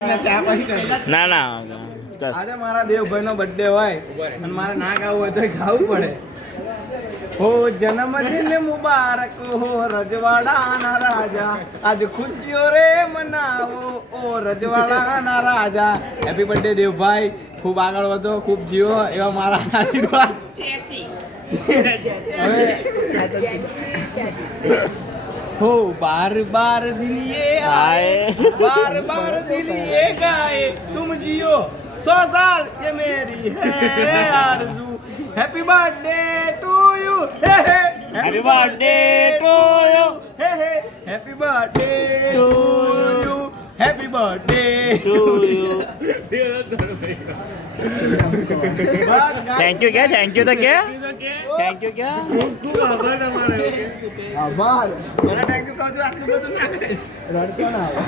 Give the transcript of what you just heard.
ના ના આજે મારા દેવભાઈ નો બર્થડે હોય અને મારે ના ગાવું હોય તો ગાવું પડે. હો જન્મદિન મુબારક હો રજવાડાના રાજા, આજ ખુશીઓ રે મનાવો ઓ રજવાડાના રાજા. હેપી બર્થડે દેવભાઈ, ખૂબ આગળ વધો, ખૂબ જીવો એવા મારા આશીર્વાદ. हो बार बार दिन ये आए, बार बार दिन ये गाए, तुम जियो 100 साल ये मेरी है आरज़ू. Happy birthday to you, hey hey happy birthday to you, hey hey happy birthday to you, happy birthday to you. Thank you કે થેન્ક યુ તો કે થેન્ક યુ કે ખૂબ આભાર તમારો. આભાર મને થેન્ક યુ કહો છો, આટલું બધું ના કહીશ. રડતો ના આવે.